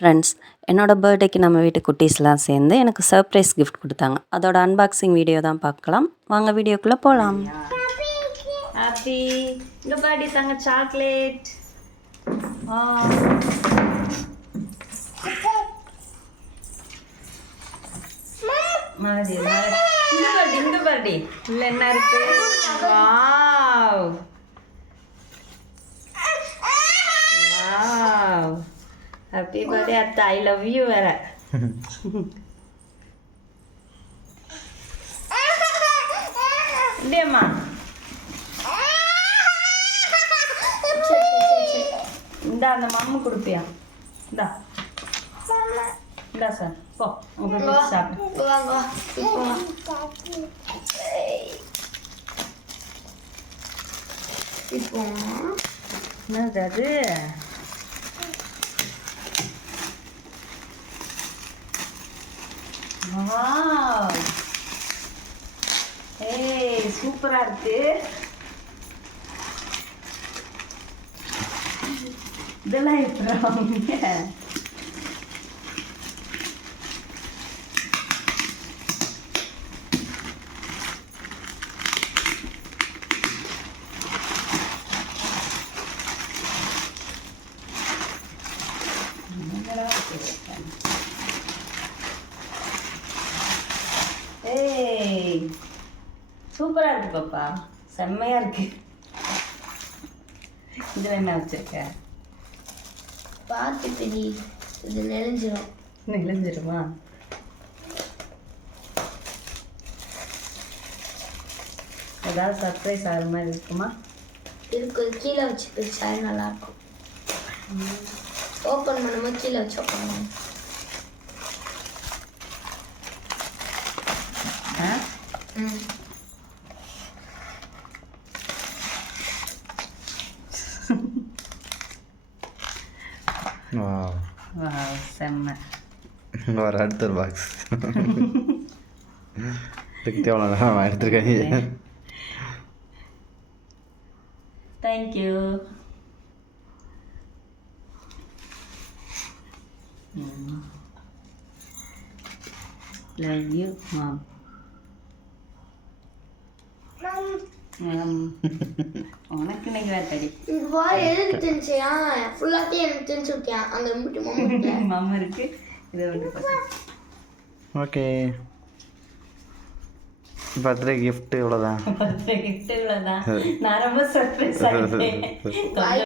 Friends, என்னோடய பர்த்டேக்கு நம்ம வீட்டு குட்டீஸ்லாம் சேர்ந்து எனக்கு சர்ப்ரைஸ் கிஃப்ட் கொடுத்தாங்க. அதோட அன்பாக்சிங் வீடியோ தான் பார்க்கலாம். வாங்க வீடியோக்குள்ளே போகலாம். ஹாப்பி இந்த பர்த்டே தாங்க சாக்லேட். இந்த பர்த்டே இல்லை என்ன இருக்கு? வாவ் வாவ், ஹாப்பி பர்த்டே அத்தை, ஐ லவ் யூ வேற. இல்லையம்மா, இந்தா அந்த மம்மு கொடுப்பியா? இந்தா இந்தா சார், போ உங்க சாப்பிடு. என்னது அது? வாவ், ஏய் சூப்பரா இருக்கு. இதெல்லாம் எப்படி? ஏய் சூப்பரா இருக்கு பாப்பா, செம்மையா இருக்கு. இதுல என்ன வச்சிருக்க? பார்த்துட்டு இது நெளிஞ்சிரும். நெளிஞ்சிருமா? ஏதாவது சர்ப்ரைஸ் ஆகிற மாதிரி இருக்குமா? இருக்கு, கீழே வச்சு பிரிச்சா நல்லா இருக்கும். ஓப்பன் பண்ணும்போது கீழே வச்சு ஓப்பன் பண்ணுவோம். செம்ம. ஒரு அடுத்த ஒரு பாக்ஸ் தேவையான எடுத்துருக்காங்க. தேங்க்யூ. Love you mom. உனக்கு இன்னைக்கு வேற தடி. இது வாய் எதுக்கு தெரிஞ்சியா? ஃபுல்லாத்தையும் எனக்கு தெரிஞ்சு விட்டியா? அந்த மாமா இருக்கு, இதை வந்து ஓகே. பர்த்டே கிஃப்ட் இவ்வளோதான். பர்த்டே கிஃப்ட் இவ்வளோதான். நான் ரொம்ப சர்ப்ரைஸ் ஆகிட்டேன்.